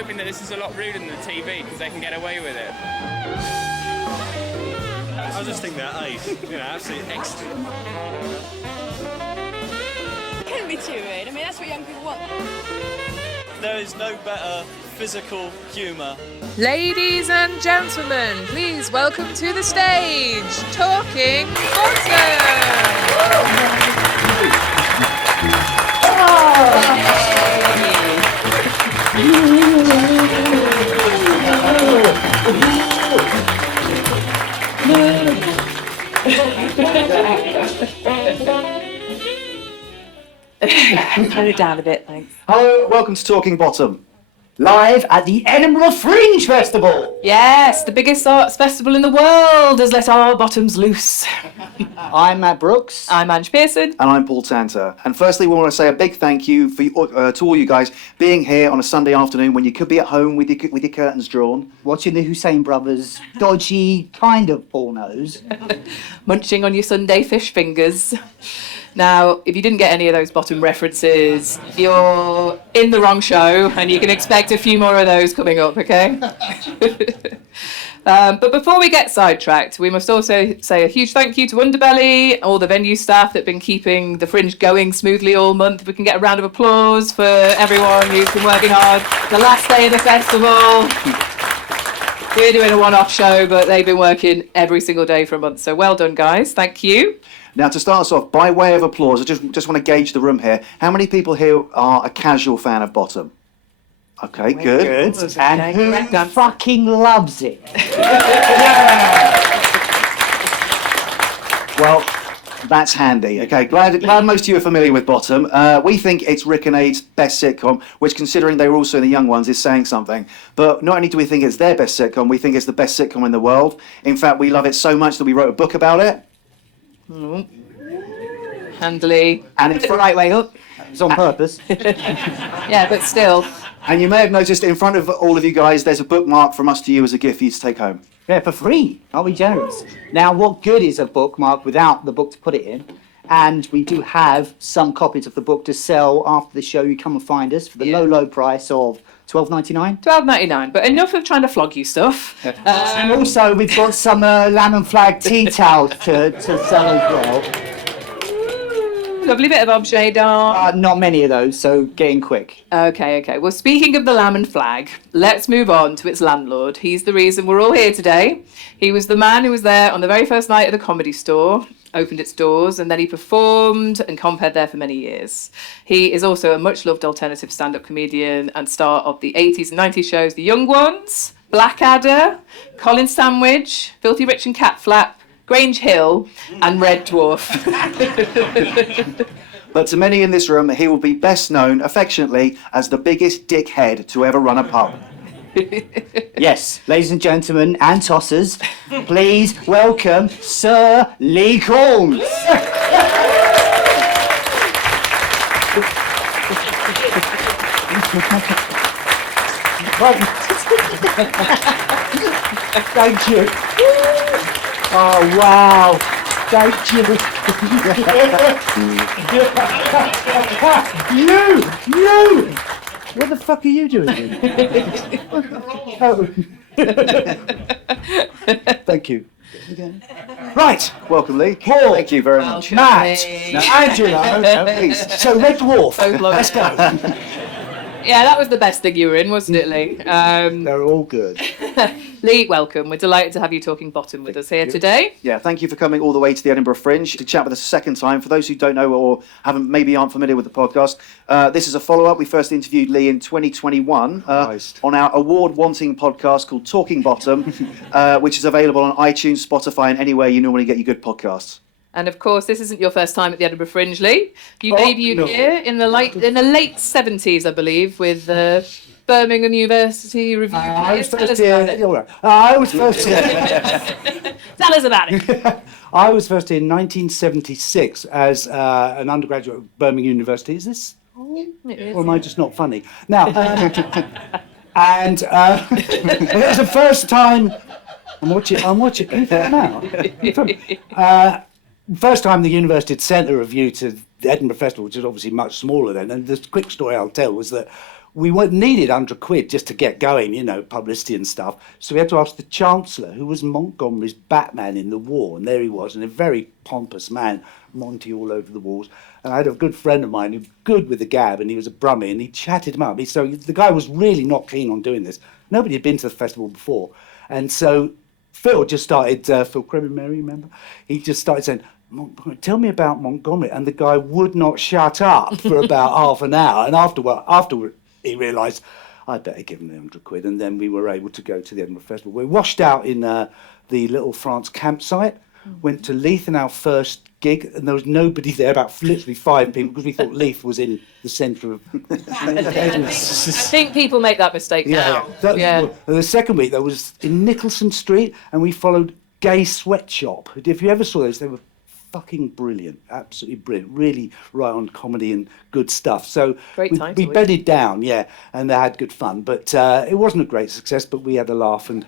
hoping that this is a lot ruder than the TV because they can get away with it. I just think they're ace, absolutely excellent. It couldn't be too rude. I mean, that's what young people want. There is no better physical humour. Ladies and gentlemen, please welcome to the stage, Talking Turn it down a bit, thanks. Hello, welcome to Talking Bottom. Live at the Edinburgh Fringe Festival. Yes, the biggest arts festival in the world has let our bottoms loose. I'm Matt Brooks. I'm Ange Pearson. And I'm Paul Tanter. And firstly, we want to say a big thank you to all you guys being here on a Sunday afternoon when you could be at home with your curtains drawn. Watching the Hussein brothers' dodgy kind of pornos. Munching on your Sunday fish fingers. Now, if you didn't get any of those bottom references, you're in the wrong show, and you can expect a few more of those coming up, okay? But before we get sidetracked, we must also say a huge thank you to Underbelly, all the venue staff that have been keeping the Fringe going smoothly all month. If we can get a round of applause for everyone who's been working hard. The last day of the festival. We're doing a one-off show, but they've been working every single day for a month. So well done, guys. Thank you. Now, to start us off, by way of applause, I just want to gauge the room here. How many people here are a casual fan of Bottom? Okay, good. And who fucking loves it? Well, that's handy. Okay, glad most of you are familiar with Bottom. We think it's Rick and Aid's best sitcom, which, considering they were also in the young ones, is saying something. But not only do we think it's their best sitcom, we think it's the best sitcom in the world. In fact, we love it so much that we wrote a book about it. Handily. And it's the right way up. It's on purpose. Yeah, but still. And you may have noticed in front of all of you guys, there's a bookmark from us to you as a gift for you to take home. Yeah, for free. Aren't we generous? Now, what good is a bookmark without the book to put it in? And we do have some copies of the book to sell after the show. You come and find us for the low price of $12.99. $12.99, but enough of trying to flog you stuff. And also, we've got some lamb and flag tea towels to sell as well. Lovely bit of objet d'art. Not many of those, so get in quick. Okay. Well, speaking of the lamb and flag, let's move on to its landlord. He's the reason we're all here today. He was the man who was there on the very first night of the Comedy Store, opened its doors, and then he performed and compared there for many years. He is also a much-loved alternative stand-up comedian and star of the 80s and 90s shows The Young Ones, Blackadder, Colin Sandwich, Filthy Rich and Catflap, Grange Hill, and Red Dwarf. But to many in this room, he will be best known affectionately as the biggest dickhead to ever run a pub. Yes, ladies and gentlemen, and tossers, please welcome Sir Lee Corns. Thank you. Oh, wow. Thank you. You! What the fuck are you doing here? Oh. Thank you. Right, welcome Lee. Paul. Thank you very much. Matt. Angela. Please. So, Red Dwarf. Let's go. Yeah, that was the best thing you were in, wasn't it, Lee? They're all good. Lee, welcome. We're delighted to have you talking bottom with us here today. Yeah, thank you for coming all the way to the Edinburgh Fringe to chat with us a second time. For those who don't know or maybe aren't familiar with the podcast, this is a follow-up. We first interviewed Lee in 2021 on our award-wanting podcast called Talking Bottom, which is available on iTunes, Spotify, and anywhere you normally get your good podcasts. And of course, this isn't your first time at the Edinburgh Fringe, Lee. You debuted here in the late 70s, I believe, with Birmingham University Review. I was first here. Tell us about it. I was first here in 1976 as an undergraduate at Birmingham University. Is this? Or am I just not funny? Now, and it was the first time. I'm watching now. First time the university had sent a review to the Edinburgh Festival, which is obviously much smaller then. And the quick story I'll tell was that we needed £100 just to get going, you know, publicity and stuff. So we had to ask the Chancellor, who was Montgomery's Batman in the war, and there he was, and a very pompous man, Monty all over the walls. And I had a good friend of mine who was good with the gab, and he was a brummie, and he chatted him up. So the guy was really not keen on doing this. Nobody had been to the festival before. And so Phil just started, Phil Cremin, Mary, remember? He just started saying, tell me about Montgomery. And the guy would not shut up for about half an hour. And afterward, he realised, I'd better give him the £100. And then we were able to go to the Edinburgh Festival. We washed out in the Little France campsite, went to Leith in our first gig, and there was nobody there, about literally 5 people, because we thought Leith was in the centre of... I think people make that mistake now. The second week, there was in Nicholson Street, and we followed Gay Sweatshop. If you ever saw those, they were fucking brilliant, absolutely brilliant, really right on comedy and good stuff. So we bedded down, and they had good fun. But it wasn't a great success, but we had a laugh, and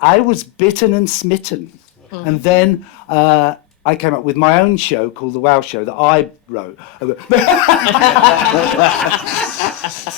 I was bitten and smitten. And then I came up with my own show called The Wow Show that I wrote.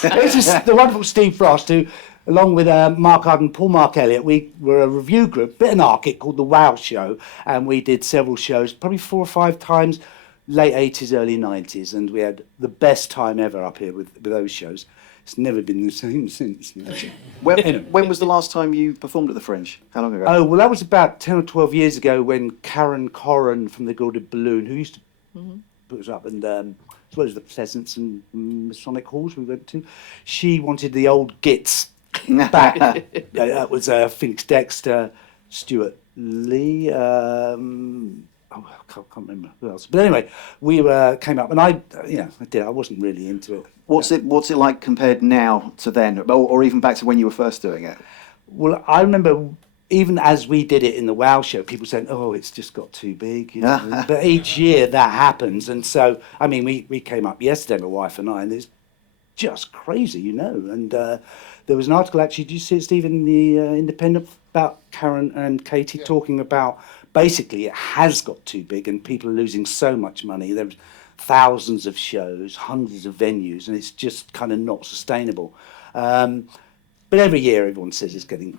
It's just the wonderful Steve Frost, who, along with Mark Hard and Paul Mark Elliott, we were a review group, bit anarchic, called The Wow Show, and we did several shows, probably 4 or 5 times, late 80s, early 90s, and we had the best time ever up here with those shows. It's never been the same since. You know. When was the last time you performed at the Fringe? How long ago? Oh, well, that was about 10 or 12 years ago when Karen Corran from the Gilded Balloon, who used to put us up, and as well as the Pleasance and Masonic Halls we went to, she wanted the old gits back. That was Phoenix Dexter, Stuart Lee, I can't remember who else. But anyway, we came up, and I did. I wasn't really into it. What's it like compared now to then, or even back to when you were first doing it? Well, I remember even as we did it in the Wow Show, people saying, "Oh, it's just got too big." You know? But each year that happens, and so I mean, we came up yesterday, my wife and I, and it's just crazy, you know. And there was an article actually. Did you see it, Steve, in the Independent about Karen and Katie talking about basically it has got too big, and people are losing so much money. There's thousands of shows, hundreds of venues, and it's just kind of not sustainable. But every year, everyone says it's getting,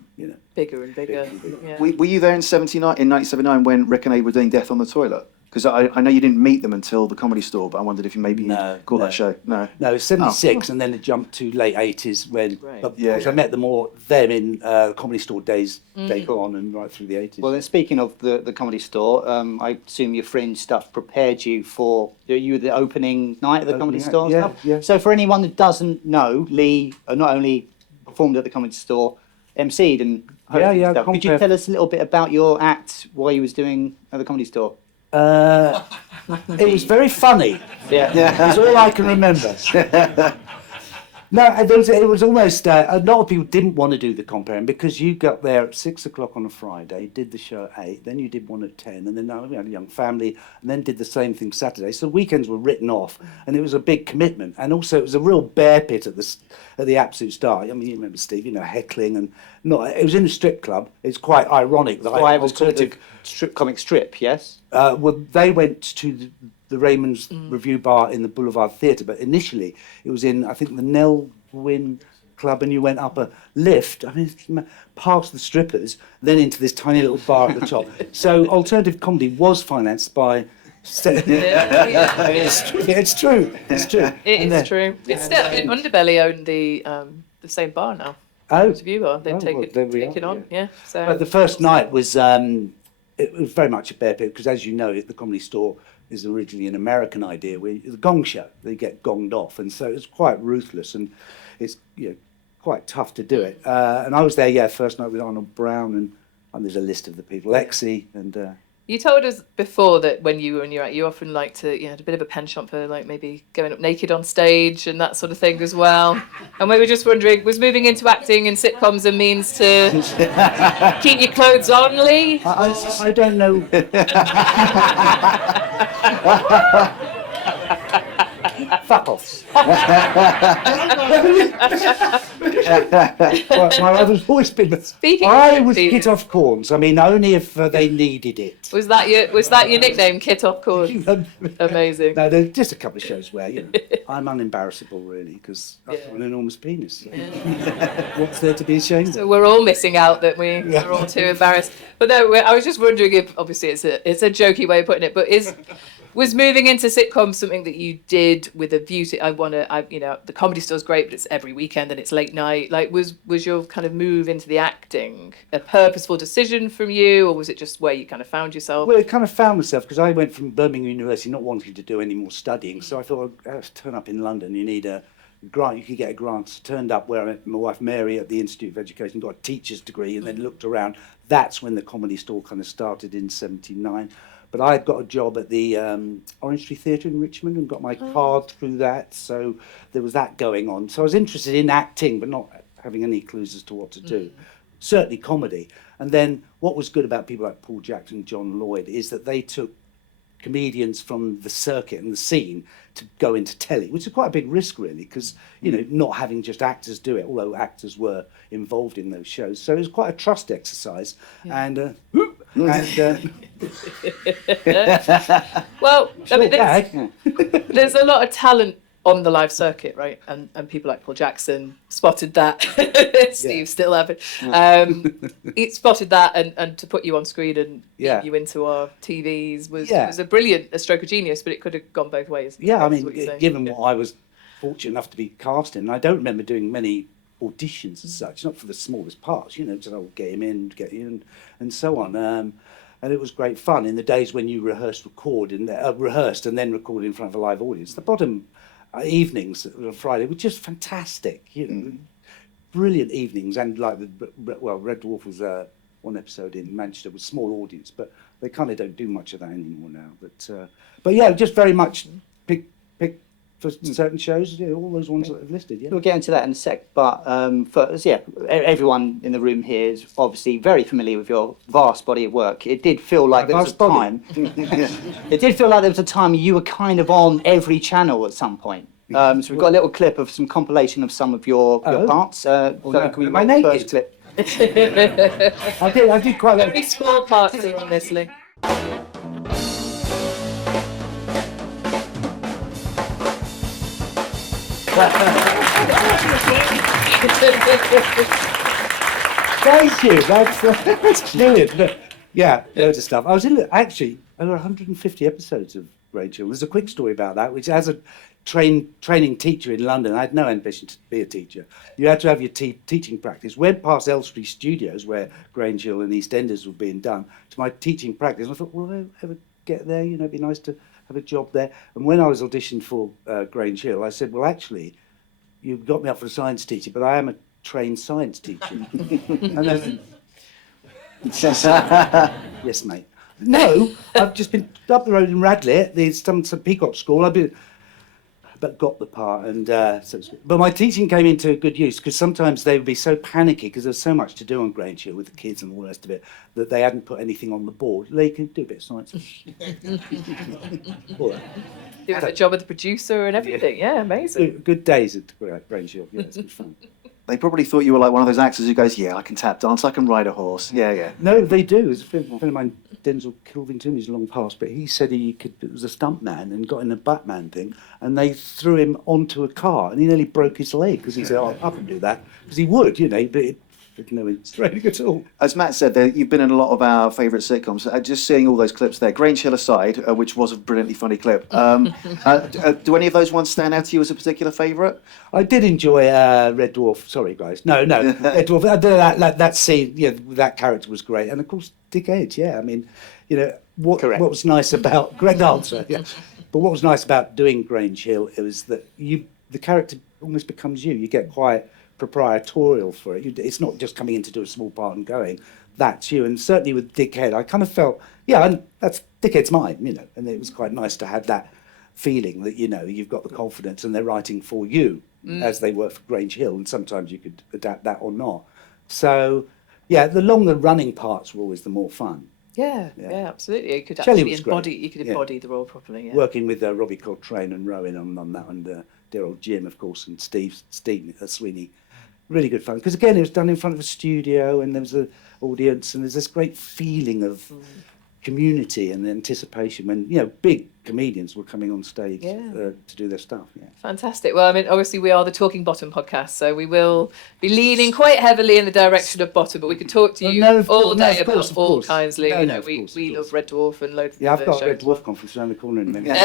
bigger and bigger. Yeah. Were you there in 1979 when Rick and Abe were doing Death on the Toilet? Because I know you didn't meet them until the Comedy Store, but I wondered if you maybe called that show. No, it's 76, and then it jumped to late 80s when I met them all then in Comedy Store days, day on, and right through the 80s. Well, then speaking of the Comedy Store, I assume your Fringe stuff prepared you for you were the opening night of the Comedy Store. Yeah. So for anyone that doesn't know, Lee not only performed at the Comedy Store, MC'd and hosted stuff. Could you tell us a little bit about your act, what you was doing at the Comedy Store? It was very funny. That's all I can remember. No, it was almost a lot of people didn't want to do the comparing because you got there at 6 o'clock on a Friday, did the show at 8, then you did one at 10, and then we had a young family, and then did the same thing Saturday. So weekends were written off, and it was a big commitment, and also it was a real bear pit at the absolute start. I mean, you remember Steve, heckling and it was in a strip club. It's quite ironic that why it was called the comic strip, yes. Well, they went to the Raymond's Review Bar in the Boulevard Theatre, but initially it was in, I think, the Nell Gwyn Club, and you went up a lift, past the strippers, then into this tiny little bar at the top. So alternative comedy was financed by... It's true. It's true. It is true. It's still, Underbelly owned the same bar now. Oh. It's a View Bar. They've taken on, So. But the first night was... it was very much a bear pit because, as you know, the Comedy Store is originally an American idea where the gong show, they get gonged off, and so it's quite ruthless and it's quite tough to do it. And I was there, first night with Arnold Brown, and there's a list of the people, Lexi and... You told us before that when you were in your act, you often like to, had a bit of a penchant for like maybe going up naked on stage and that sort of thing as well. And we were just wondering, was moving into acting in sitcoms a means to keep your clothes on, Lee? I don't know. Fuck off. My mother's always been. Speaking I of was Steve- Kit Off Corns. I mean, only if they needed it. Was that your nickname, Kit Off Corns? Amazing. No, there's just a couple of shows where I'm unembarrassable, really, because I've got an enormous penis. What's there to be ashamed of? So we're all missing out that we're all too embarrassed. But no, I was just wondering if, obviously, it's a jokey way of putting it, but was moving into sitcoms something that you did with a view to, the Comedy Store's great, but it's every weekend and it's late night. Like, was your kind of move into the acting a purposeful decision from you, or was it just where you kind of found yourself? Well, I kind of found myself because I went from Birmingham University not wanting to do any more studying, so I thought, I have to turn up in London. You need a grant. You could get a grant. So turned up where I met my wife Mary at the Institute of Education, got a teacher's degree, and then looked around. That's when the Comedy Store kind of started in '79. But I had got a job at the Orange Tree Theatre in Richmond and got my card through that, so there was that going on. So I was interested in acting, but not having any clues as to what to do. Certainly comedy. And then what was good about people like Paul Jackson and John Lloyd is that they took comedians from the circuit and the scene to go into telly, which is quite a big risk, really, because, not having just actors do it, although actors were involved in those shows. So it was quite a trust exercise. Yeah. And well, I mean, there's a lot of talent on the live circuit, right? And people like Paul Jackson spotted that. Steve still haven't. He spotted that, and to put you on screen and get you into our TVs was a stroke of genius, but it could have gone both ways. Yeah, I mean, given what I was fortunate enough to be cast in, I don't remember doing many auditions as such, not for the smallest parts, just get him in, get you in, and so on. And it was great fun in the days when you rehearsed and then recorded in front of a live audience. The bottom evenings on Friday were just fantastic, brilliant evenings. And like Red Dwarf was one episode in Manchester with small audience, but they kind of don't do much of that anymore now. But yeah, just very much pick for certain shows, all those ones that I've listed. Yeah, we'll get into that in a sec. But everyone in the room here is obviously very familiar with your vast body of work. It did feel like there was a time. It did feel like there was a time you were kind of on every channel at some point. So we've got a little clip of some compilation of some of your parts. Am I naked? First clip. I did quite like. Very small parts here, honestly. Thank you. That's brilliant. But, yeah, loads of stuff. I was in actually over 150 episodes of Rachel. There's a quick story about that, which as a training teacher in London, I had no ambition to be a teacher. You had to have your teaching practice. Went past Elstree Studios, where Grange Hill and EastEnders were being done, to my teaching practice. And I thought, will I ever get there? It'd be nice to have a job there. And when I was auditioned for Grange Hill, I said, well, actually, you got me up for a science teacher, but I am a trained science teacher. And then, yes, mate. No, I've just been up the road in Radley, there's some Peacock School. But got the part, and but my teaching came into good use because sometimes they would be so panicky because there's so much to do on Grange Hill with the kids and all the rest of it that they hadn't put anything on the board. They could do a bit of science. Doing the job of the producer and everything. Yeah, amazing. Good days at Grange Hill. Yeah, it's good fun. They probably thought you were like one of those actors who goes, yeah, I can tap dance, I can ride a horse. Yeah. No, they do. There's a friend of mine, Denzel Kilvington, who's long past, but he said it was a stunt man and got in a Batman thing, and they threw him onto a car, and he nearly broke his leg because he said, I can do that. Because he would, but no training at all. As Matt said, you've been in a lot of our favourite sitcoms. Just seeing all those clips there, Grange Hill aside, which was a brilliantly funny clip. Do any of those ones stand out to you as a particular favourite? I did enjoy Red Dwarf. Sorry, guys. No, Red Dwarf. That scene, that character was great, and of course, Dickhead. Yeah, I mean, what was nice about great answer. Yeah, but what was nice about doing Grange Hill was that the character almost becomes you. You get quite proprietorial for it. It's not just coming in to do a small part and going. That's you. And certainly with Dickhead, I kind of felt, that's Dickhead's mine, and it was quite nice to have that feeling that, you've got the confidence and they're writing for you as they were for Grange Hill, and sometimes you could adapt that or not. So, yeah, the longer running parts were always the more fun. Yeah, absolutely. You could Shelley actually was great. embody. You could embody the role properly. Yeah. Working with Robbie Coltrane and Rowan on that, and dear old Jim, of course, and Steve Sweeney. Really good fun, because again, it was done in front of a studio, and there was an audience, and there's this great feeling of community and anticipation when big comedians were coming on stage to do their stuff. Yeah. Fantastic. Well, I mean, obviously we are the Talking Bottom podcast, so we will be leaning quite heavily in the direction of Bottom, but we could talk to you all day about all kinds. We love Red Dwarf and loads of I've got a Red Dwarf conference around the corner in a minute.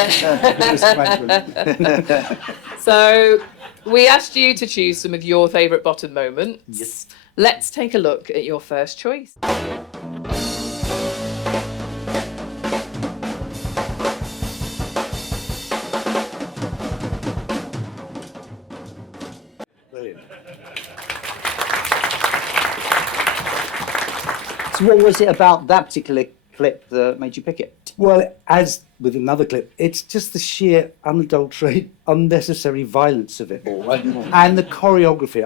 So we asked you to choose some of your favourite Bottom moments. Yes. Let's take a look at your first choice. So what was it about that particular clip that made you pick it? Well, as with another clip, it's just the sheer unadulterated, unnecessary violence of it all, and the choreography.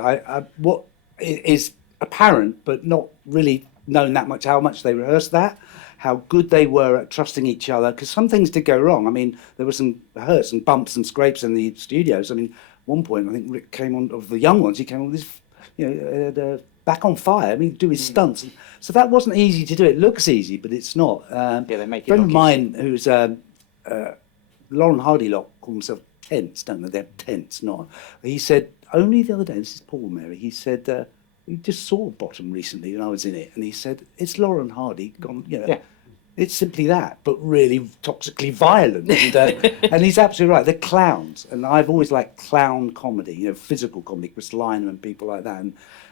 What is apparent, but not really known that much, how much they rehearsed that, how good they were at trusting each other, because some things did go wrong. I mean, there were some hurts and bumps and scrapes in the studios. I mean, at one point, I think Rick came on, of the young ones, he came on with this, back on fire. I mean, do his stunts. So that wasn't easy to do. It looks easy, but it's not. They make it. A friend of mine who's Lauren Hardy lot call themselves tents, don't they? They're tents, not. He said only the other day. This is Paul Mary. He said he just saw Bottom recently, and I was in it, and he said it's Lauren Hardy gone. It's simply that, but really toxically violent. And he's absolutely right. They're clowns, and I've always liked clown comedy, physical comedy, Chris Lynam and people like that,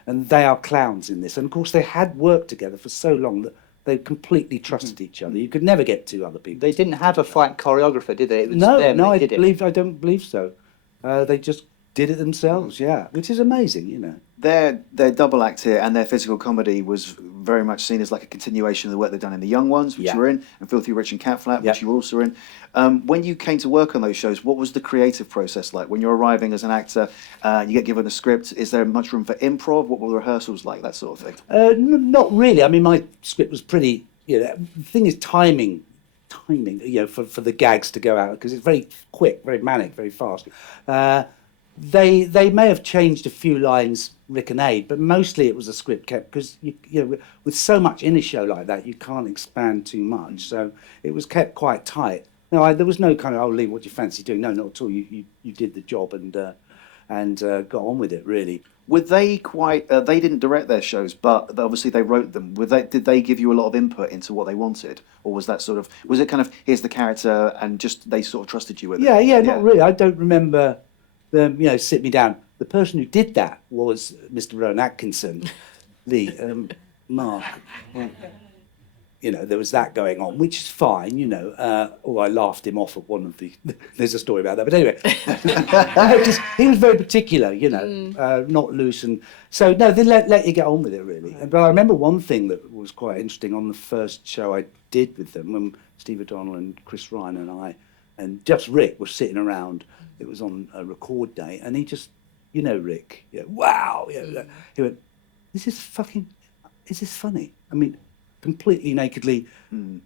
and they are clowns in this. And of course, they had worked together for so long that they completely trusted each other. You could never get two other people. They didn't have a fight choreographer, did they? It was no, them I did don't believe so. They just did it themselves, which is amazing, Their double act here and their physical comedy was very much seen as like a continuation of the work they've done in The Young Ones, which you were in, and Filthy Rich and Catflap, which you were also in. When you came to work on those shows, what was the creative process like? When you're arriving as an actor, you get given a script, is there much room for improv? What were the rehearsals like, that sort of thing? Not really. I mean, my script was pretty, the thing is timing, for the gags to go out, because it's very quick, very manic, very fast. They may have changed a few lines, Rick and Aid, but mostly it was a script kept, because with so much in a show like that, you can't expand too much. So it was kept quite tight. No, there was no kind of, Lee, what do you fancy doing? No, not at all. You did the job and got on with it, really. Were they quite? They didn't direct their shows, but obviously they wrote them. Did they give you a lot of input into what they wanted, or was that was it kind of here's the character and just they sort of trusted you with it? Yeah, not really. I don't remember them, sit me down. The person who did that was Mr. Rowan Atkinson, Mark. There was that going on, which is fine, I laughed him off at one of the... There's a story about that, but anyway. He was very particular, not loose. And so, no, they let you get on with it, really. But I remember one thing that was quite interesting on the first show I did with them, when Steve O'Donnell and Chris Ryan and I, and just Rick, were sitting around. It was on a record day, and he just, Rick, wow. He went, this is funny? I mean... completely nakedly, do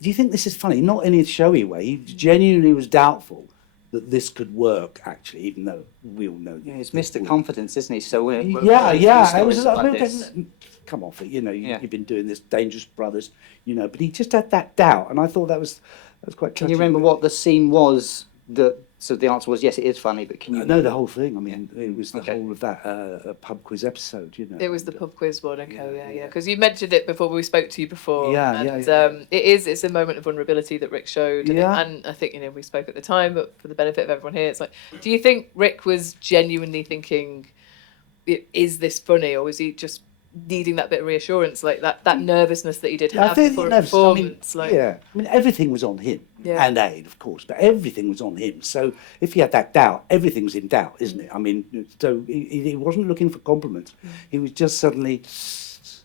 you think this is funny? Not in a showy way. He genuinely was doubtful that this could work, actually, even though we all know. Yeah, he's Mr. Confidence, isn't he? So it was come off it, you've been doing this, Dangerous Brothers, but he just had that doubt, and I thought that was quite touching. Can you remember what the scene was that... So the answer was yes, it is funny, but can you... No, the whole thing. I mean, it was the whole of that pub quiz episode, It was the pub quiz one, yeah. Because you mentioned it before, we spoke to you before. It's a moment of vulnerability that Rick showed. And I think, we spoke at the time, but for the benefit of everyone here, it's like, do you think Rick was genuinely thinking, is this funny? Or was he just needing that bit of reassurance, like that nervousness that he did have before a performance? I mean, everything was on him, and Aid, of course, but everything was on him. So if he had that doubt, everything was in doubt, isn't it? I mean, so he wasn't looking for compliments. He was just suddenly,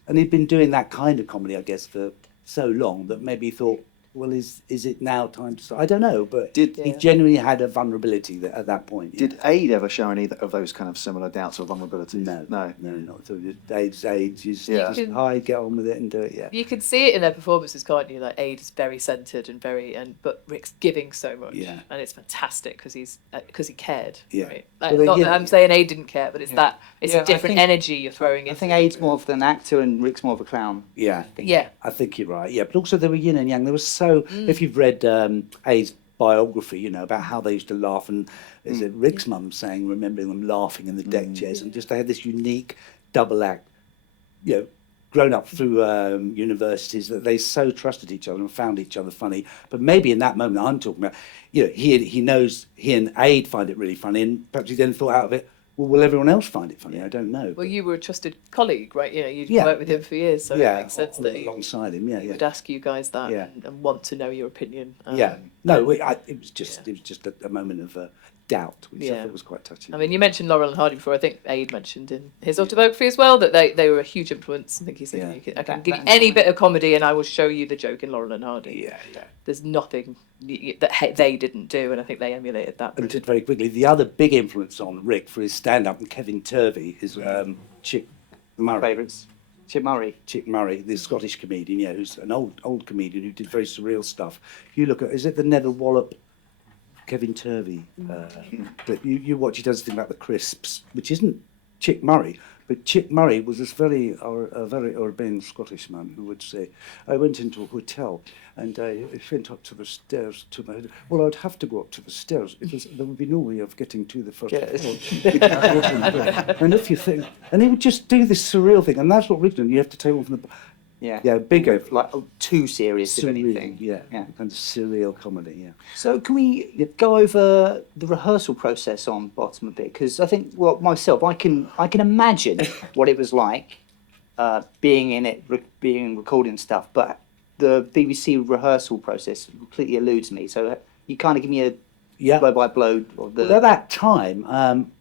and he'd been doing that kind of comedy, I guess, for so long that maybe he thought, well, is it now time to start? I don't know, but Did- he genuinely had a vulnerability at that point. Yeah. Did Aid ever show any of those kind of similar doubts or vulnerabilities? No, not at all. Age, just Yeah. hi, get on with it and do it. Yeah. You can see it in their performances, can't you? Like Aid is very centered and but Rick's giving so much, Yeah. and it's fantastic because he cared. Yeah. Right? Like, Well, not yeah. that I'm saying Aid didn't care, but it's Yeah, a different energy you're throwing in. I think Aid's more of an actor and Rick's more of a clown. Yeah. Yeah. I think you're right. Yeah, but also they were yin and yang. There was so. If you've read A's biography, you know about how they used to laugh, and is it Rick's mum saying, remembering them laughing in the deck chairs, and just they had this unique double act, you know, grown up through universities, that they so trusted each other and found each other funny. But maybe in that moment I'm talking about, you know, he knows he and Aid find it really funny, and perhaps he then thought out of it, well, will everyone else find it funny? I don't know. Well, you were a trusted colleague, right? You know, you'd Yeah. worked with him for years, so it makes sense that he alongside him, yeah, would ask you guys that Yeah. and want to know your opinion. No, it was just a moment of doubt, which I Yeah. thought was quite touching. I mean, you mentioned Laurel and Hardy before. I think Aid mentioned in his autobiography as well that they were a huge influence. I think he said, I can give you any bit of comedy and I will show you the joke in Laurel and Hardy. Yeah. There's nothing that they didn't do, and I think they emulated that. And just very quickly, the other big influence on Rick for his stand-up, and Kevin Turvey, is Chick Murray. Favourites. Chip Murray. Chick Murray, the Scottish comedian, yeah, who's an old comedian who did very surreal stuff. If you look at, is it the Nether Wallop? Kevin Turvey. But you watch, he does a thing about the crisps, which isn't Chick Murray, but Chick Murray was this very urbane Scottish man who would say, I went into a hotel and I went up to the stairs to my, well, I'd have to go up to the stairs because there would be no way of getting to the first floor. And if you think, and he would just do this surreal thing, and that's what Rick did. You have to take one from the, bigger, like too serious, if anything. Yeah, kind of surreal comedy, yeah. So can we go over the rehearsal process on Bottom a bit? Because I think, well, myself, I can imagine what it was like being in it, being recording stuff, but the BBC rehearsal process completely eludes me. So you kind of give me a blow by blow of the. Well, at that time,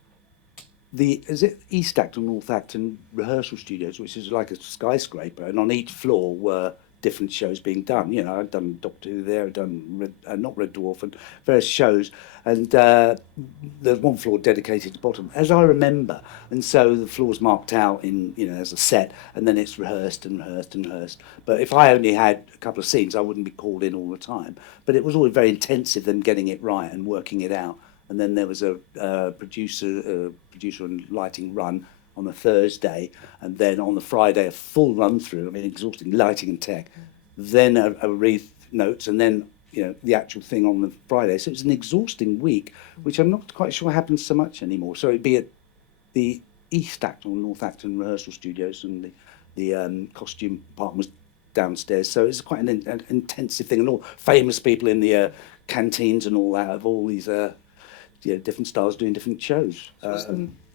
is it East Acton, North Acton rehearsal studios, which is like a skyscraper, and on each floor were different shows being done. You know, I'd done Doctor Who there, I'd done not Red Dwarf, and various shows, and there's one floor dedicated to Bottom, as I remember, and so the floor's marked out in, you know, as a set, and then it's rehearsed and rehearsed and rehearsed. But if I only had a couple of scenes, I wouldn't be called in all the time. But it was always very intensive, them getting it right and working it out. And then there was a producer and lighting run on a Thursday, and then on the Friday a full run through. I mean, exhausting lighting and tech. Then a read notes, and then the actual thing on the Friday. So it was an exhausting week, which I'm not quite sure happens so much anymore. So it'd be at the East Acton or North Acton rehearsal studios, and the costume department was downstairs. So it's quite an intensive thing, and all famous people in the canteens and all that of all these. Different styles doing different shows.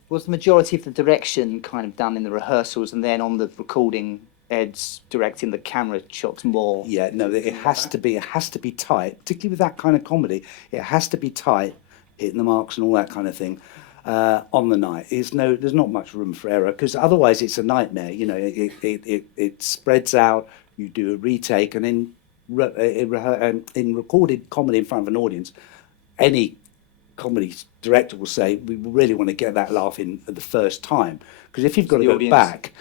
Was the majority of the direction kind of done in the rehearsals, and then on the recording, Ed's directing the camera shots more? Yeah, no, it has to be tight, particularly with that kind of comedy. It has to be tight, hitting the marks and all that kind of thing on the night. There's not much room for error, because otherwise it's a nightmare. You know, it spreads out. You do a retake, and in recorded comedy in front of an audience, any comedy director will say, we really want to get that laugh in at the first time, because if you've got to go back,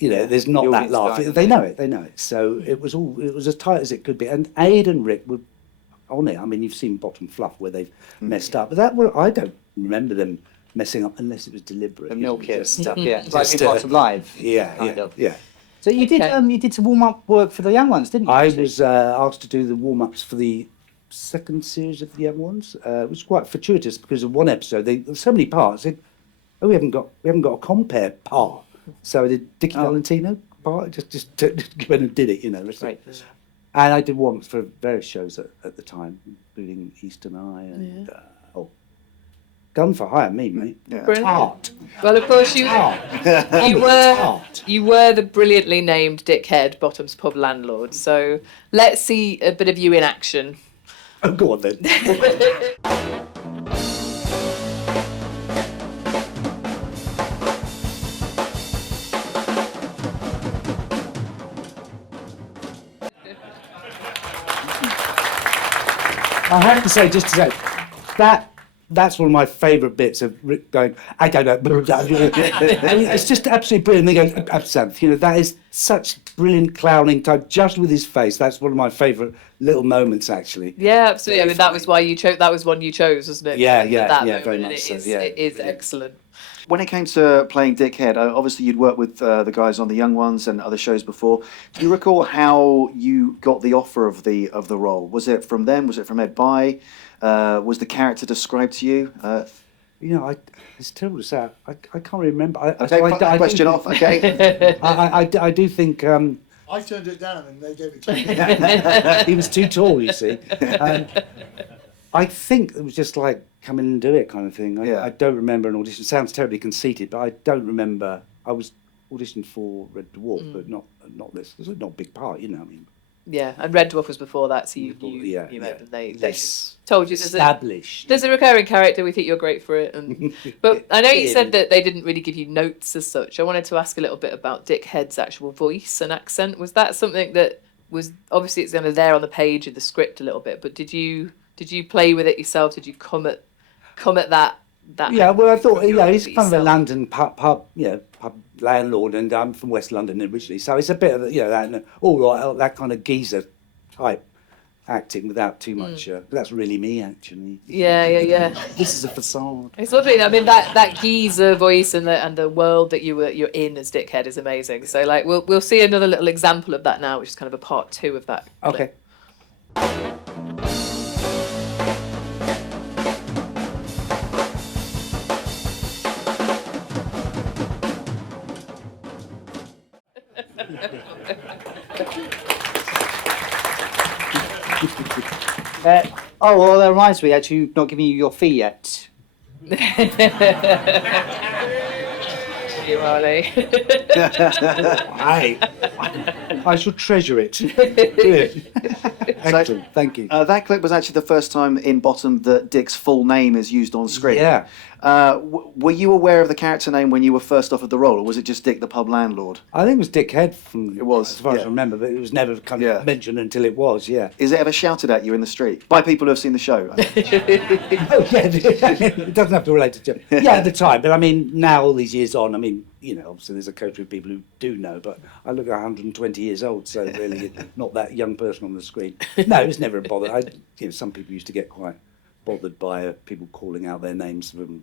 there's not that laugh. They know it. So it was as tight as it could be. And Aid and Rick were on it. I mean, you've seen Bottom Fluff where they've messed up, but I don't remember them messing up unless it was deliberate. The milk kit stuff, like in Bottom Live. Yeah. So you did some warm up work for the young ones, didn't you? I was asked to do the warm ups for the second series of the young ones. It was quite fortuitous because of one episode. There were so many parts. We haven't got a compare part. So I did Dickie Valentino part. Just went and did it. Right. And I did warm-ups for various shows at the time, including Eastern Eye and Gun for Hire, me, mate. Yeah. Tart. Well, of course you were the brilliantly named Dickhead, Bottom's pub landlord. So let's see a bit of you in action. Oh, go on then. I have to say, just to say, that's one of my favourite bits of Rick going, I don't know. I mean, it's just absolutely brilliant. They go, absinthe. You know, that is such brilliant clowning type, just with his face. That's one of my favourite little moments, actually. Yeah, absolutely. I mean, that was why you chose. That was one you chose, wasn't it? Yeah, That very moment, much so. It is excellent. When it came to playing Dickhead, obviously you'd worked with the guys on The Young Ones and other shows before. Do you recall how you got the offer of the role? Was it from them? Was it from Ed By? Was the character described to you? You know, it's terrible to say. I can't remember. Okay, fuck that question off. Okay. I do think I turned it down and they gave it to me. he was too tall, you see. I think it was just like come in and do it kind of thing. I don't remember an audition. It sounds terribly conceited, but I don't remember. I was auditioned for Red Dwarf, but not this. It's not a big part, you know. I mean. Yeah, and Red Dwarf was before that, so you met them. They told you there's a recurring character. We think you're great for it. And but I know you said that they didn't really give you notes as such. I wanted to ask a little bit about Dickhead's actual voice and accent. Was that something that was obviously it's kind of there on the page of the script a little bit, but did you play with it yourself? Did you come at that? Yeah, well, I thought he's kind of a London pub landlord, and I'm from West London originally, so it's a bit of that kind of geezer type acting without too much. That's really me, actually. Yeah. This is a facade. It's lovely. I mean, that geezer voice and the world that you're in as Dickhead is amazing. So like we'll see another little example of that now, which is kind of a part 2 of that. Okay. Well, that reminds me, actually, you've not given you your fee yet. You, Marley. I shall treasure it. Good. Excellent, thank you. That clip was actually the first time in Bottom that Dick's full name is used on screen. Yeah. Were you aware of the character name when you were first offered the role, or was it just Dick the pub landlord? I think it was Dickhead as far as I remember, but it was never kind of mentioned until it was, yeah. Is it ever shouted at you in the street? By people who have seen the show? Oh, yeah, it doesn't have to relate to Jim. Yeah, at the time, but I mean, now all these years on, I mean, you know, obviously there's a coterie of people who do know, but I look 120 years old, so really not that young person on the screen. No, it was never a bother. Some people used to get quite bothered by people calling out their names from,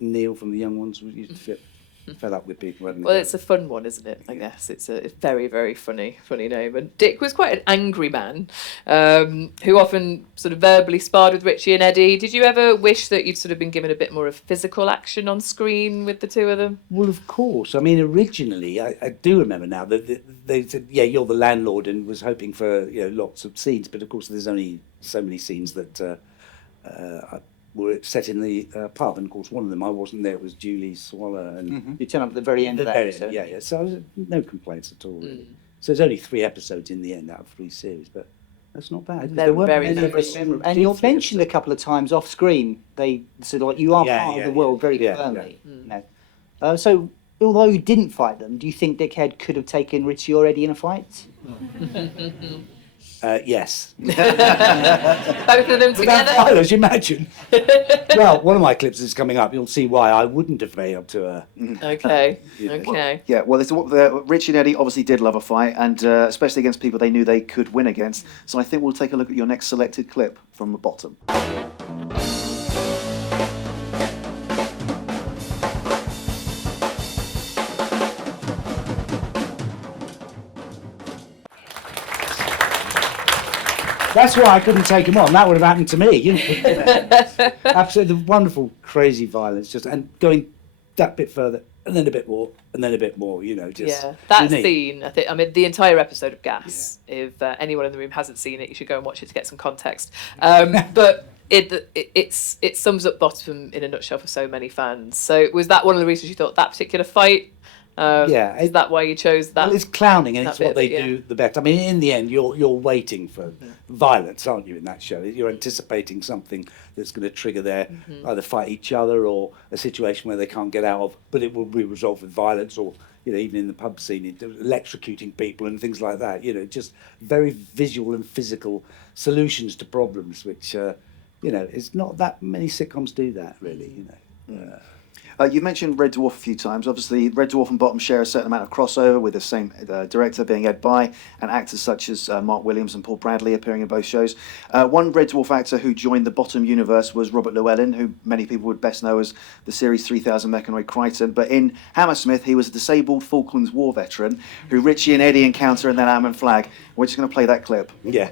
Neil from The Young Ones used to fit fed up with people. Well, it's a fun one, isn't it? I guess it's a very, very funny name. And Dick was quite an angry man who often sort of verbally sparred with Richie and Eddie. Did you ever wish that you'd sort of been given a bit more of physical action on screen with the two of them? Well, of course. I mean, originally, I do remember now that they said, "Yeah, you're the landlord," and was hoping for lots of scenes. But of course, there's only so many scenes that were set in the pub, and of course one of them I wasn't there. It was Julie Swallow, and you turn up at the very end of that episode. Yeah. So I was, no complaints at all. Really. So there's only 3 episodes in the end out of 3 series, but that's not bad. They're very memorable. And you're mentioned a couple of times off screen. They said like you are part of the world very firmly. Yeah. So although you didn't fight them, do you think Dickhead could have taken Richie or Eddie in a fight? Yes. Both of them together? Violence, imagine. Well, one of my clips is coming up. You'll see why I wouldn't have failed to... Okay. Well, Richie and Eddie obviously did love a fight, and especially against people they knew they could win against. So I think we'll take a look at your next selected clip from the bottom. That's why I couldn't take him on. That would have happened to me. Absolutely wonderful, crazy violence, and going that bit further, and then a bit more, and then a bit more. That scene. I mean, the entire episode of Gas. Yeah. If anyone in the room hasn't seen it, you should go and watch it to get some context. But it sums up Bottom in a nutshell for so many fans. So was that one of the reasons you thought that particular fight? Is that why you chose that? Well, it's clowning, and it's what they do the best. I mean, in the end, you're waiting for violence, aren't you? In that show, you're anticipating something that's going to trigger their either fight each other or a situation where they can't get out of, but it will be resolved with violence, or you know, even in the pub scene, electrocuting people and things like that. You know, just very visual and physical solutions to problems, which you know, it's not that many sitcoms do that really. You know. You mentioned Red Dwarf a few times. Obviously, Red Dwarf and Bottom share a certain amount of crossover, with the same director being Ed Bye, and actors such as Mark Williams and Paul Bradley appearing in both shows. One Red Dwarf actor who joined the Bottom universe was Robert Llewellyn, who many people would best know as the series 3000 Mechanoid Crichton. But in Hammersmith, he was a disabled Falklands War veteran who Richie and Eddie encounter in their Lamb and Flag. We're just going to play that clip. Yeah.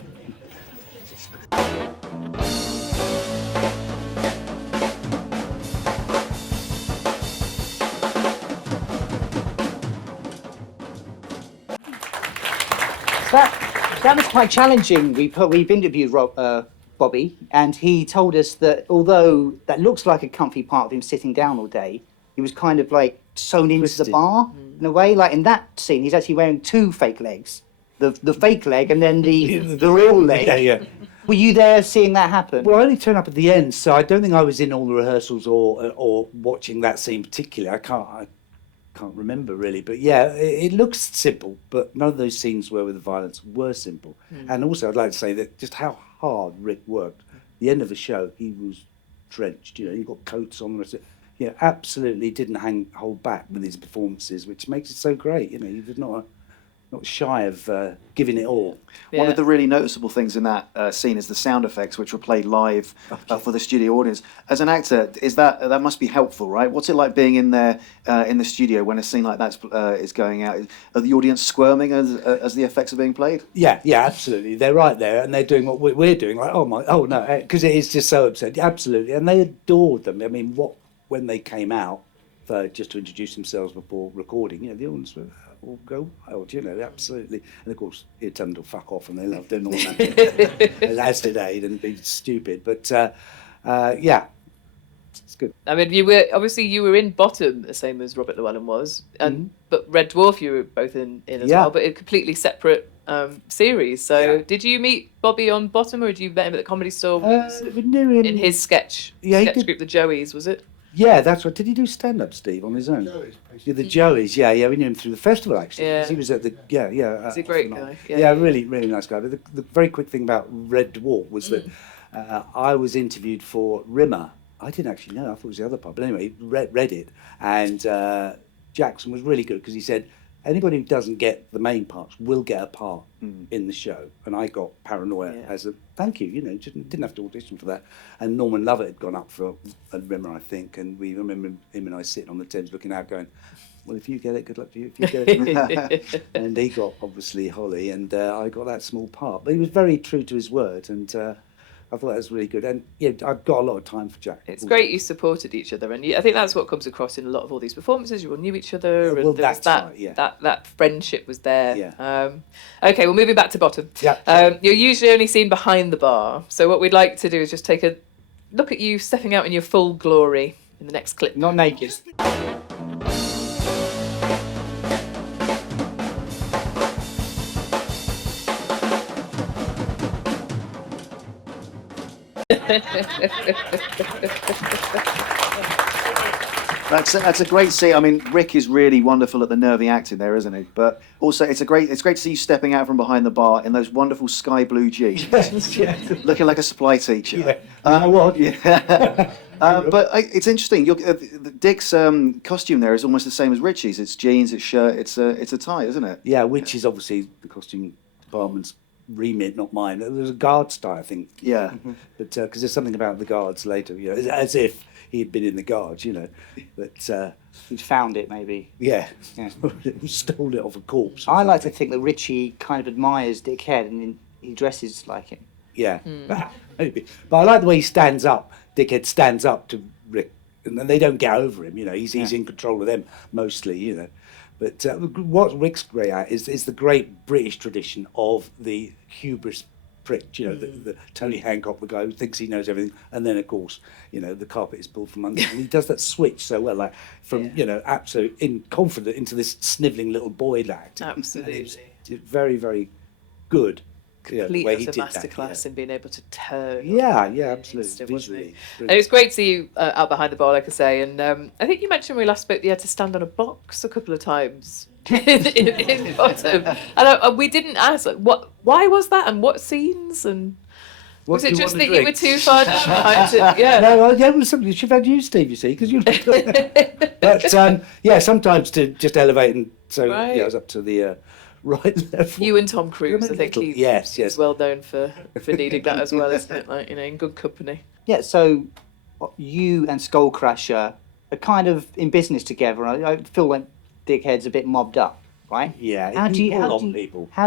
That was quite challenging. We've interviewed Bobby, and he told us that although that looks like a comfy part of him sitting down all day, he was kind of like sewn into the bar in a way. Like in that scene, he's actually wearing two fake legs, the fake leg and then the real leg. Yeah. Were you there seeing that happen? Well, I only turned up at the end, so I don't think I was in all the rehearsals or watching that scene particularly. I can't remember really, but yeah, it looks simple, but none of those scenes where with the violence were simple. And also, I'd like to say that just how hard Rick worked. The end of the show, he was drenched. You know, he got coats on. Yeah, absolutely didn't hold back with his performances, which makes it so great. You know, he was not shy of giving it all. One of the really noticeable things in that scene is the sound effects, which were played live for the studio audience. As an actor, that must be helpful, right? What's it like being in there in the studio when a scene like that is going out? Are the audience squirming as the effects are being played? Yeah, absolutely. They're right there, and they're doing what we're doing. Like, oh no, because it is just so absurd. Absolutely, and they adored them. I mean, when they came out just to introduce themselves before recording, you know, the audience were all go wild, you know, absolutely. And of course, it turned to fuck off, and they loved it and all that. As did Aid, and be stupid. But yeah, it's good. I mean, you were in Bottom, the same as Robert Llewellyn was, and but Red Dwarf you were both in as well, but a completely separate series. So did you meet Bobby on Bottom, or did you met him at the Comedy Store? We knew him in his sketch group, the Joeys, was it? Yeah, that's right. Did he do stand-up, Steve, on his own? The Joeys, yeah. We knew him through the festival, actually. Yeah. He was at the, He's a great guy. Yeah, really, really nice guy. But the very quick thing about Red Dwarf was that I was interviewed for Rimmer. I didn't actually know. I thought it was the other part. But anyway, read it. And Jackson was really good because he said, anybody who doesn't get the main parts will get a part in the show. And I got Paranoia as a thank you, you know, didn't have to audition for that. And Norman Lovett had gone up for a Rimmer, I think, and we remember him and I sitting on the Thames looking out going, well, if you get it, good luck to you if you get it. And he got, obviously, Holly, and I got that small part. But he was very true to his word, and I thought that was really good. And yeah, I've got a lot of time for Jack. It's great you supported each other, and I think that's what comes across in a lot of all these performances. You all knew each other, and that friendship was there. Yeah. Okay, well, moving back to Bottom. Yeah. You're usually only seen behind the bar, so what we'd like to do is just take a look at you stepping out in your full glory in the next clip. Not naked. That's a great scene. I mean, Rick is really wonderful at the nervy acting there, isn't he? But also, it's great to see you stepping out from behind the bar in those wonderful sky blue jeans, looking like a supply teacher. What? Yeah. But it's interesting. Dick's costume there is almost the same as Richie's. It's jeans, it's shirt, it's a tie, isn't it? Yeah, which is obviously the costume department's remit, not mine. There's a guard's tie, I think. Yeah. But because there's something about the guards later, you know, as if he'd been in the guards, you know. But he'd found it, maybe. Yeah. Stole it off a corpse. I like to think that Richie kind of admires Dickhead, and he dresses like him. Yeah, maybe. But I like the way he stands up. Dickhead stands up to Rick, and then they don't get over him. You know, he's in control of them mostly. You know, but what Rick's great at is the great British tradition of the hubris prick. You know, the Tony Hancock, the guy who thinks he knows everything, and then of course, you know, the carpet is pulled from under him. And he does that switch so well, like from you know, absolute confident into this snivelling little boy lad. Absolutely, it's very, very good. complete way he as a did that, masterclass in being able to turn. Yeah, absolutely. Wasn't Visually, And it was great to see you out behind the bar, like I say. And I think you mentioned when we last spoke, you had to stand on a box a couple of times in bottom. And we didn't ask, like, why was that, and what scenes, and was it just that you were too far down behind it? Yeah. No, it was something you should have had you, Steve. You see, because you. But sometimes to just elevate and so I was up to the right level. You and Tom Cruise, I think he's well known for needing that as well, isn't it? Like, in good company. Yeah, so you and Skullcrusher are kind of in business together. I feel like Dickhead's a bit mobbed up, right? Yeah, How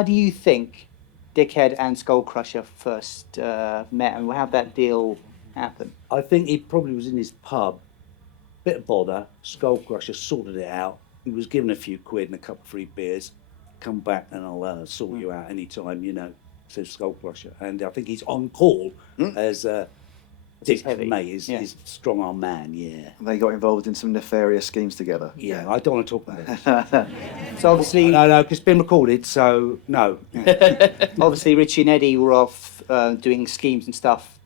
do you think Dickhead and Skullcrusher first met, and how'd that deal happen? I think he probably was in his pub, bit of bother. Skullcrusher sorted it out. He was given a few quid and a couple of free beers. Come back and I'll sort you out anytime, says Skullcrusher. And I think he's on call as Dick May, his strong arm man, They got involved in some nefarious schemes together. Yeah, I don't want to talk about it. So obviously... No, because it's been recorded, so no. Obviously, Richie and Eddie were off doing schemes and stuff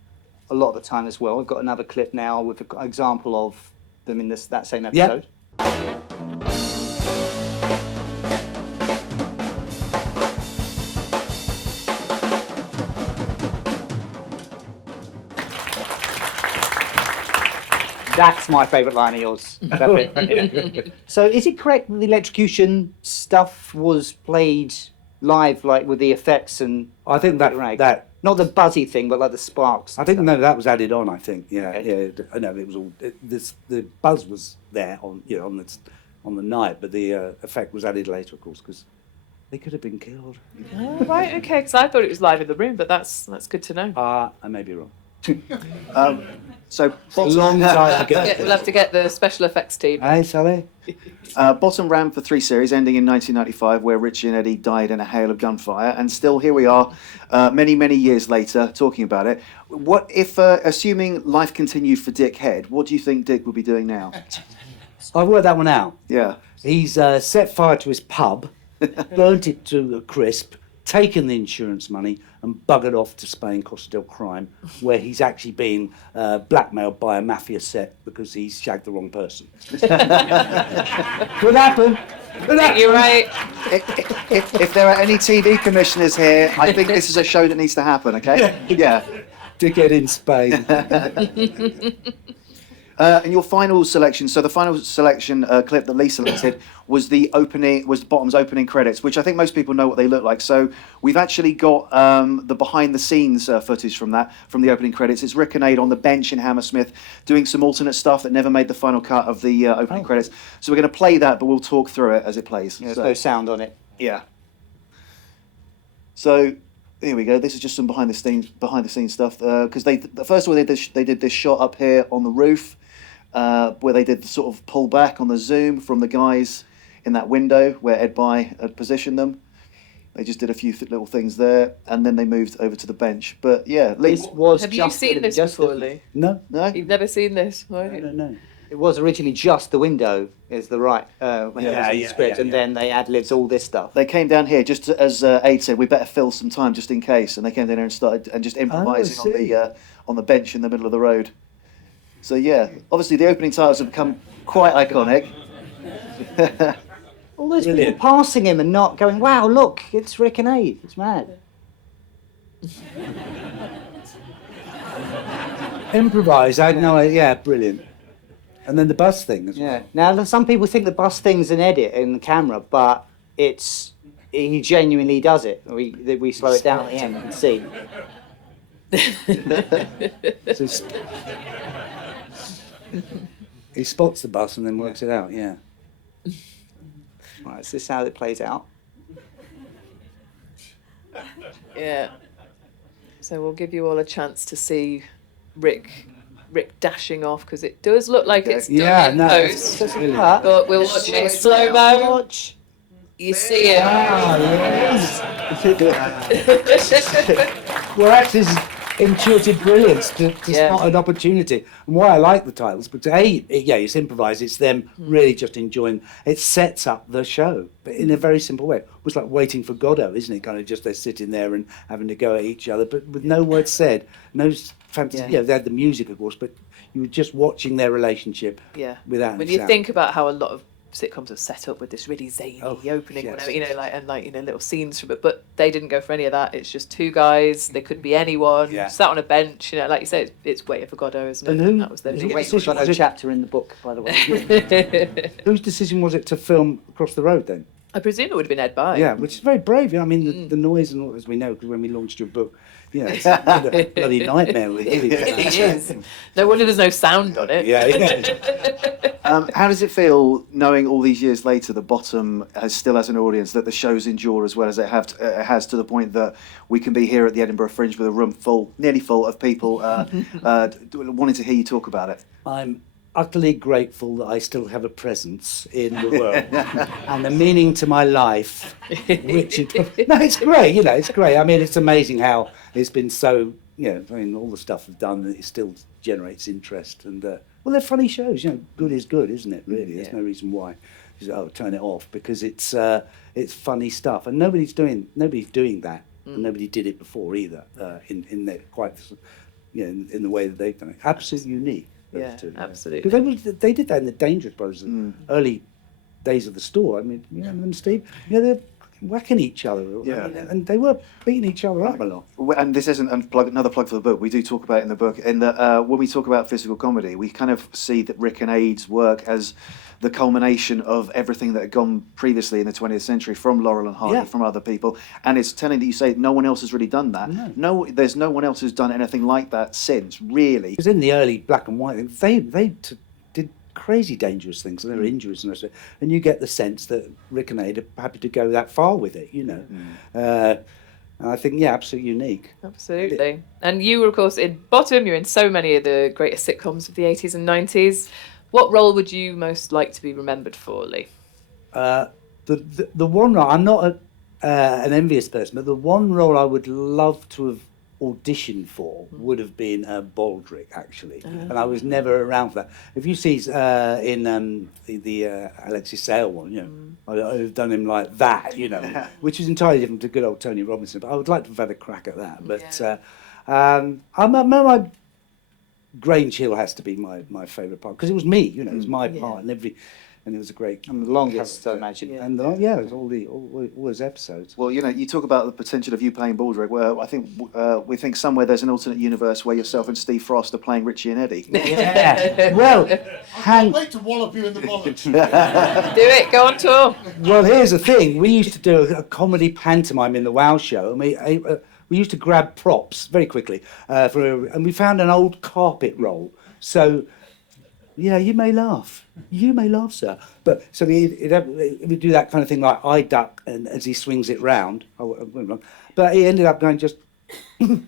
a lot of the time as well. We've got another clip now with an example of them in that same episode. Yep. That's my favourite line of yours. So is it correct that the electrocution stuff was played live, like with the effects and... I think that not the buzzy thing, but like the sparks. I think that was added on. I think I know it was all the buzz was there on the night, but the effect was added later, of course, because they could have been killed. Oh, right, okay, because I thought it was live in the room, but that's good to know. I may be wrong. So long time ago. We'll have to get the special effects team. Hey, Sally. Bottom ran for 3 series, ending in 1995, where Richie and Eddie died in a hail of gunfire, and still here we are, many, many years later, talking about it. What if, assuming life continued for Dickhead, what do you think Dick would be doing now? I've worked that one out. Yeah. He's set fire to his pub, burnt it to a crisp, taken the insurance money, and buggered off to Spain, Costa del Crime, where he's actually been blackmailed by a mafia set because he's shagged the wrong person. Could happen. You're right. If there are any TV commissioners here, I think this is a show that needs to happen, okay? Yeah. Dickhead in Spain. And your final selection, so the final selection clip that Lee selected was the Bottom's opening credits, which I think most people know what they look like. So we've actually got the behind-the-scenes footage from the opening credits. It's Rick and Aid on the bench in Hammersmith doing some alternate stuff that never made the final cut of the opening credits. So we're going to play that, but we'll talk through it as it plays. There's no sound on it. Yeah. So here we go. This is just some behind the scenes stuff. Because first of all they did this shot up here on the roof. Where they did the sort of pull back on the zoom from the guys in that window where Ed By had positioned them. They just did a few little things there, and then they moved over to the bench. But yeah, Lee, have you seen this before, Lee? No. You've never seen this, right? No. It was originally just the window is the right when it was in the script, and then they ad-libbed all this stuff. They came down here just as Aid said, we better fill some time just in case, and they came down here and started and just improvising on the bench in the middle of the road. So yeah, obviously the opening titles have become quite iconic. All those people passing him and not going, wow, look, it's Rick and Aid. It's mad. Improvise, I know, yeah, brilliant. And then the bus thing as well. Yeah. Now, some people think the bus thing's an edit in the camera, but he genuinely does it. We slow it down at the end and see. He spots the bus and then works it out, yeah. Right, is this how it plays out? Yeah. So we'll give you all a chance to see Rick dashing off, because it does look like it's done in post. But we'll watch it in slow-mo. You see it. Well, that's his intuitive brilliance to spot an opportunity. And why I like the titles, because it's improvised, it's them really just enjoying, it sets up the show, but in a very simple way. It was like Waiting for Godot, isn't it? Kind of just they're sitting there and having to go at each other, but with no words said, no fantasy, they had the music, of course, but you were just watching their relationship without when you think about how a lot of sitcoms are set up with this really zany opening, whatever, little scenes from it, but they didn't go for any of that. It's just two guys. They could be anyone sat on a bench. Like you say, it's Waiting for Godot, isn't it? And that was their Waiting for Godot chapter in the book, by the way. Whose decision was it to film across the road then? I presume it would have been Ed By. Yeah, which is very brave. I mean, the noise and all, as we know, because when we launched your book, it's a bloody nightmare. It is. No wonder there's no sound on it. How does it feel knowing all these years later the Bottom still has an audience, that the shows endure as well as it has, to the point that we can be here at the Edinburgh Fringe with a room nearly full of people wanting to hear you talk about it? I'm utterly grateful that I still have a presence in the world and a meaning to my life. It's great, it's great. I mean, it's amazing how it's been so, all the stuff I've done, it still generates interest. And, they're funny shows, good is good, isn't it, really? There's no reason why. Turn it off, because it's funny stuff. And nobody's doing that, and nobody did it before either, in the way that they've done it. Absolutely unique. Absolutely. Because they did that in the Dangerous Brothers, early days of the store. I mean, them, Steve, they're whacking each other, and they were beating each other up a lot. And this isn't another plug for the book. We do talk about it in the book. In that when we talk about physical comedy, we kind of see that Rick and Aid's work as the culmination of everything that had gone previously in the 20th century from Laurel and Hardy, from other people. And it's telling that you say no one else has really done that. No, there's no one else who's done anything like that since, really. Because in the early black and white, they did crazy dangerous things, and there were injuries and stuff. And you get the sense that Rick and Aid are happy to go that far with it, And I think, absolutely unique. Absolutely. And you were, of course, in Bottom. You're in so many of the greatest sitcoms of the 80s and 90s. What role would you most like to be remembered for, Lee? The one role, I'm not an envious person, but the one role I would love to have auditioned for would have been Baldrick, actually. And I was never around for that. If you see in the Alexis Sale one, I'd have done him like that, which is entirely different to good old Tony Robinson, but I would like to have had a crack at that. But my Grange Hill has to be my favourite part, because it was me, it was my part, and it was a great, and the longest, I imagine. And it was all those episodes. Well, you talk about the potential of you playing Baldrick. Well, I think we think somewhere there's an alternate universe where yourself and Steve Frost are playing Richie and Eddie. Well, I can't wait to wallop you in the bollocks. Do it. Go on tour. Well, here's the thing: we used to do a comedy pantomime in the Wow Show, and we used to grab props very quickly, and we found an old carpet roll. So, you may laugh, sir. But so we do that kind of thing, like I duck, and as he swings it round, but he ended up going just. It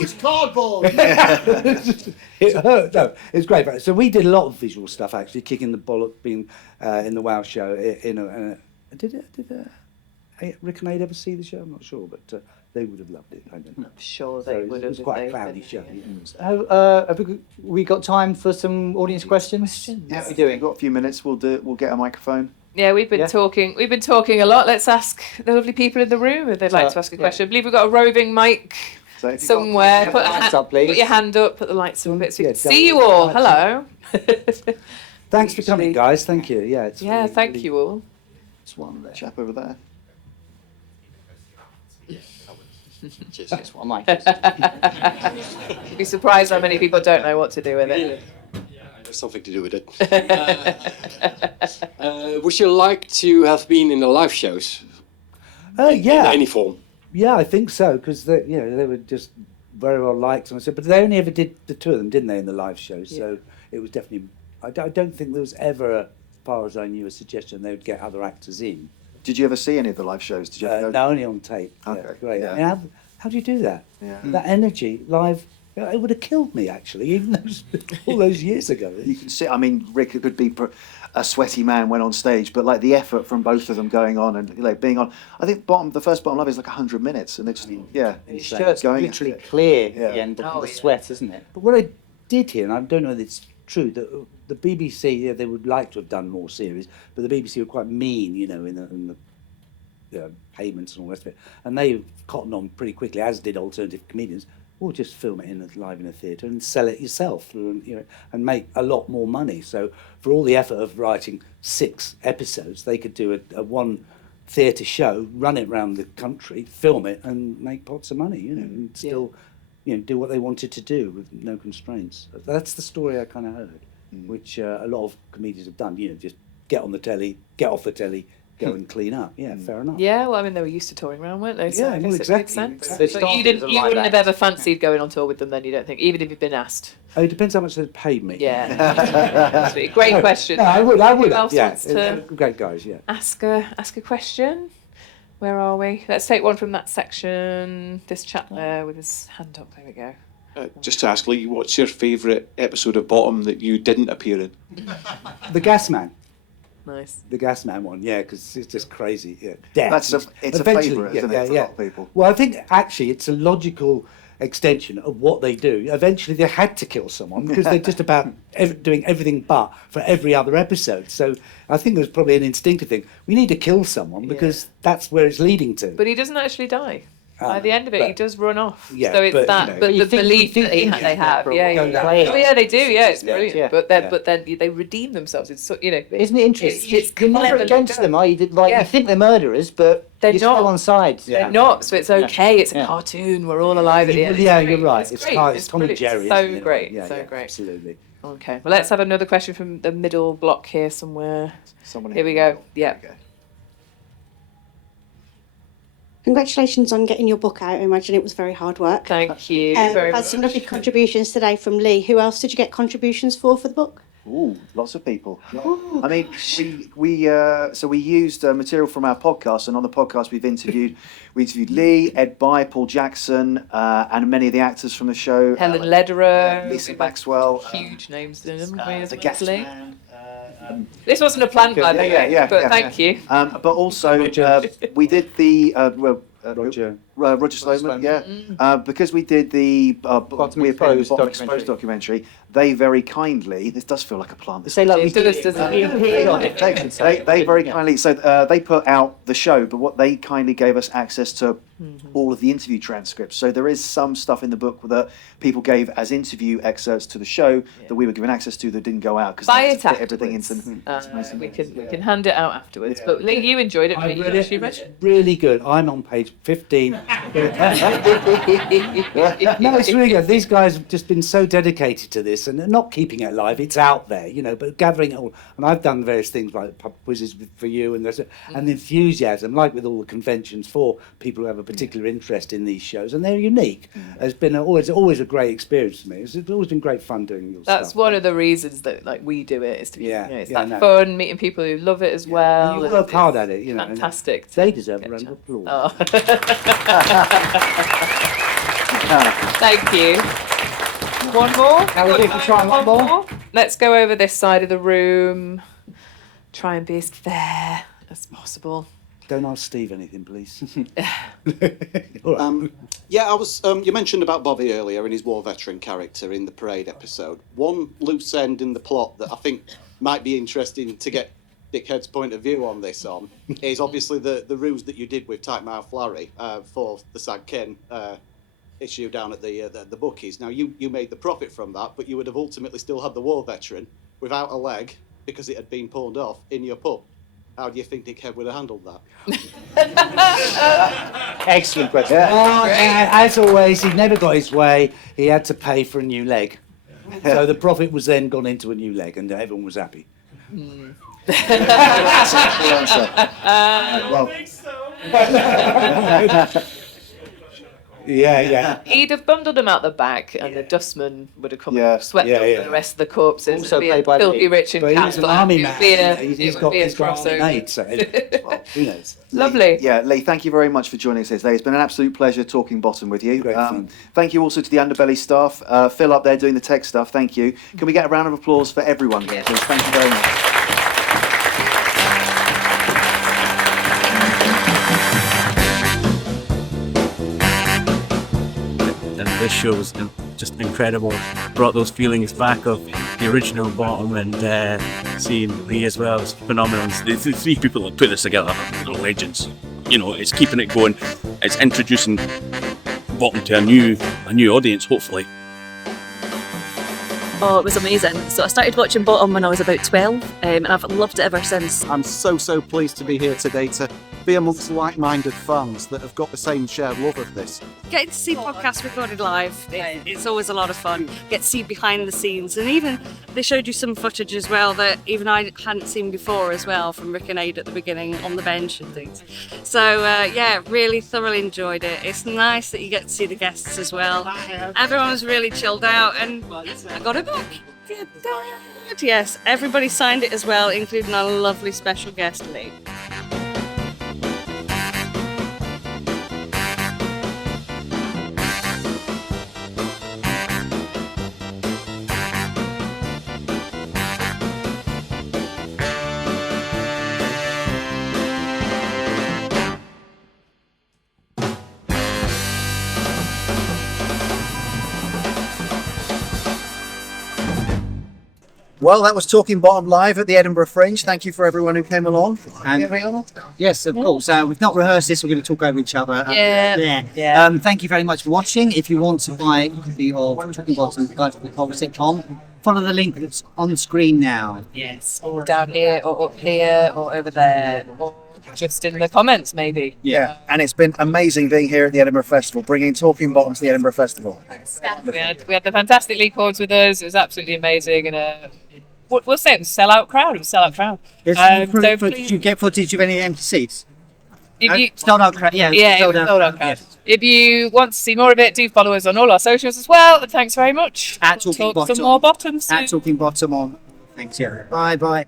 was cardboard. It hurt. No, it was great. So we did a lot of visual stuff, actually, kicking the bollock, being in the Wow Show. Did Rick and Aid ever see the show? I'm not sure, but they would have loved it. I don't know. I'm sure they would have. It was quite a cloudy show. Have we got time for some audience questions? Yeah, we're doing. We've got a few minutes. We'll get a microphone. Yeah, we've been talking. We've been talking a lot. Let's ask the lovely people in the room if they'd like to ask a question. I believe we've got a roving mic somewhere. Put your hand up. Put the lights on a bit so we can see you all. Hello. Thanks for coming, guys. Thank you. Thank you all. There's one there. Chap over there. Cheers. That's what I like. You'd be surprised how many people don't know what to do with it. There's something to do with it. Would you like to have been in the live shows? In any form? Yeah, I think so, because they were just very well liked, and I said, but they only ever did the two of them, didn't they, in the live shows? So it was definitely. I don't think there was ever, as far as I knew, a suggestion they would get other actors in. Did you ever see any of the live shows? Did you? No, only on tape. Okay. Great. Yeah. I mean, how do you do that? Yeah. That energy live. it would have killed me actually, even all those years ago. You can see. I mean, Rick could be a sweaty man when on stage, but like the effort from both of them going on and being on. I think the first Bottom Love is like 100 minutes, and it's His shirt's literally clear at the end of the sweat, isn't it? But what I did hear, and I don't know if it's true, that the BBC, they would like to have done more series, but the BBC were quite mean, in the payments and all the rest of it, and they cottoned on pretty quickly, as did alternative comedians. Or just film it live in a theatre and sell it yourself, and make a lot more money. So for all the effort of writing 6 episodes, they could do a one theatre show, run it around the country, film it, and make pots of money. And still, do what they wanted to do with no constraints. That's the story I kind of heard, which a lot of comedians have done. Just get on the telly, get off the telly. Go and clean up. Yeah, fair enough. Yeah, well, I mean, they were used to touring around, weren't they? So Yeah, I well, guess it makes exactly. sense. But you wouldn't have ever fancied going on tour with them then, you don't think? Even if you've been asked? Oh, it depends how much they paid me. Yeah. Great question. No, I would. Who else Yeah, wants to great guys, yeah. ask a question? Where are we? Let's take one from that section. This chap there with his hand up. There we go. Just to ask Lee, what's your favourite episode of Bottom that you didn't appear in? The Gas Man. Nice. The Gas Man one, yeah, because it's just crazy. Yeah, death. It's a Eventually, favourite, isn't it, for a lot of people? Well, I think actually it's a logical extension of what they do. Eventually, they had to kill someone because they're just about doing everything but for every other episode. So I think there's probably an instinctive thing. We need to kill someone because that's where it's leading to. But he doesn't actually die. By the end of it, he does run off. Yeah, so it's but, that, but the belief that they have. Yeah, they do. Yeah, it's brilliant. Yeah. But then they redeem themselves. It's Isn't it interesting? It's You're never against them, are you? You think they're murderers, but they're you're not still on side. They're not. So it's okay. It's a cartoon. We're all alive at the end. Yeah, you're right. It's Tom and Jerry. So great. So great. Absolutely. Okay. Well, let's have another question from the middle block here somewhere. Here we go. Yeah. Congratulations on getting your book out. I imagine it was very hard work. Thank you very much. Had some lovely contributions today from Lee. Who else did you get contributions for the book? Ooh, lots of people. I mean, we used material from our podcast, and on the podcast we interviewed Lee, Ed Bye, Paul Jackson, and many of the actors from the show. Helen Lederer, Lisa Maxwell, huge names in them. the Gas Man. This wasn't a plan, by the way, but thank you. But also, we did the Roger Sloman, because we did the Bottom Exposed documentary. They very kindly. This does feel like a plant. They say like we did. They very kindly. So they put out the show, but what they kindly gave us access to all of the interview transcripts. So there is some stuff in the book that people gave as interview excerpts to the show that we were given access to that didn't go out because Buy it everything into. We can hand it out afterwards. But Lee, you enjoyed it. I read it. It's really good. I'm on page 15. No, it's really good. These guys have just been so dedicated to this, and they're not keeping it alive. It's out there, but gathering it all. And I've done various things like pub quizzes for you, and the enthusiasm, like with all the conventions for people who have a particular interest in these shows, and they're unique. Has been always a great experience for me. It's always been great fun doing your stuff. That's one of the reasons that we do it is to be it's that fun, meeting people who love it as well. And you work hard at it, Fantastic. They deserve a round of applause. Oh. Thank you. One more? One more? Let's go over this side of the room. Try and be as fair as possible. Don't ask Steve anything, please. I was. You mentioned about Bobby earlier and his war veteran character in the parade episode. One loose end in the plot that I think might be interesting to get Dickhead's point of view on this is obviously the ruse that you did with Tight Mouth Larry for the Sag Ken issue down at the bookies. Now you made the profit from that, but you would have ultimately still had the war veteran without a leg because it had been pawned off in your pub. How do you think Dickhead would have handled that? Excellent question. As always, he never got his way. He had to pay for a new leg. So the profit was then gone into a new leg, and everyone was happy. That's the answer. Yeah. He'd have bundled them out the back, and the dustman would have come and swept Yeah, up yeah. the rest of the corpses. Also It'd be played by Filthy Lee. Rich and But he's an army man. He's got a army crossover. mate, so well, who knows? Lovely. Yeah, Lee, thank you very much for joining us today. It's been an absolute pleasure talking bottom with you. Great fun. Thank you also to the Underbelly staff. Phil up there doing the tech stuff, thank you. Can we get a round of applause for everyone here, please? Thank you very much. And this show was just incredible. Brought those feelings back of the original Bottom, and seeing Lee as well was phenomenal. The three people that put this together are legends. You know, it's keeping it going. It's introducing Bottom to a new audience, hopefully. Oh, it was amazing. So I started watching Bottom when I was about 12, and I've loved it ever since. I'm so pleased to be here today to be amongst like-minded fans that have got the same shared love of this. Getting to see podcasts recorded live, it's always a lot of fun. Get to see behind the scenes, and even they showed you some footage as well that even I hadn't seen before as well, from Rick and Aid at the beginning on the bench and things. So yeah, really thoroughly enjoyed it. It's nice that you get to see the guests as well. Everyone was really chilled out, and I got it back. Yes, everybody signed it as well, including our lovely special guest, Lee. Well, that was Talking Bottom live at the Edinburgh Fringe. Thank you for everyone who came along. And yes, of course. We've not rehearsed this. We're going to talk over each other. Yeah. Thank you very much for watching. If you want to buy a copy of Talking Bottom, guide to the whole sitcom, follow the link that's on the screen now. Yes, or down here, or up here, or over there, or just in the comments, maybe. Yeah, and it's been amazing being here at the Edinburgh Festival, bringing Talking Bottom to the Edinburgh Festival. We had the fantastic Lee Cords with us. It was absolutely amazing, and we'll say it was a sellout crowd. It was a sellout crowd. Did you get footage of any empty seats? Sold out crowd. Yeah, sold out crowd. If you want to see more of it, do follow us on all our socials as well. And thanks very much. At Talking Talk Bottom. some more bottoms. At Talking Bottom on. Thanks. Yeah. Bye.